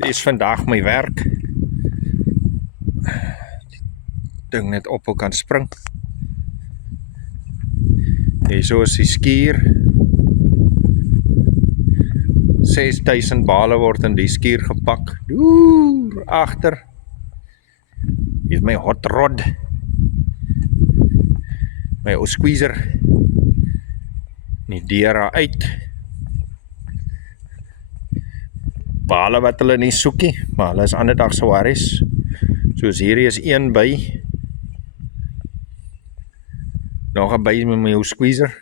Dit is vandag my werk. Ding net op kan spring. Hierso is die skuur. 6000 bale word in die skuur gepak. Doer agter. Hier is my hot rod. My ou squeezer. Die deur uit. Bale wat hulle nie soekie, maar hulle is ander dag se worries. Soos hierdie is een by. Nog 'n by met my ou squeezer.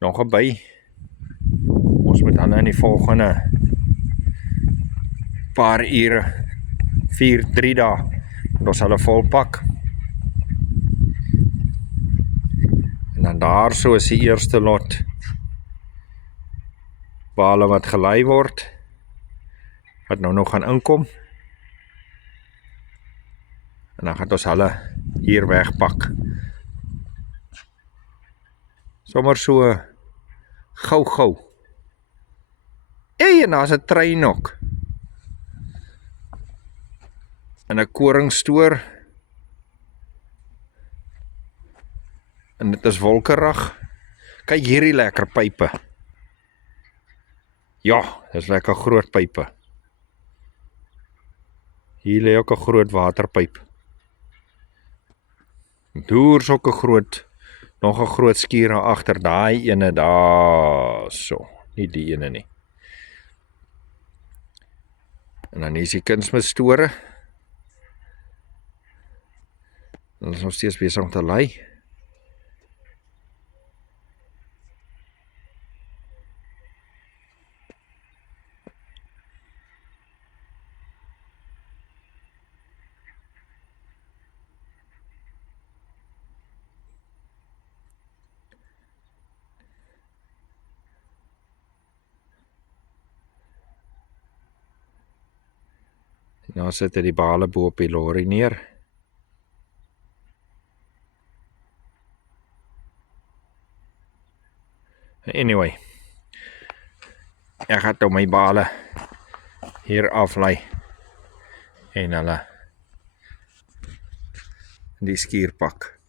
Nog 'n by. Ons moet dan in die volgende paar ure 3 dae moet ons hulle volpak. En dan daar so is die eerste lot bale wat gelei word, wat nou nog gaan inkom. En dan gaan ons hulle hier wegpak. Sommer so gou. En daar's 'n trein ook. En 'n koringstoor. En dit is wolkerig. Kyk hierdie lekker pype. Ja, dis lekker groot pype. Hier lê ook 'n groot waterpyp. Door's ook 'n groot, nog 'n groot skuur agter daai ene daar so. Nie die ene nie. En dan is die kunsmisstore. Hulle is nog steeds besig om te lei. Nou sit hy die bale bo op die lorry neer. Anyway, ek gaan nou my bale hier aflei en hulle in die skuur pak.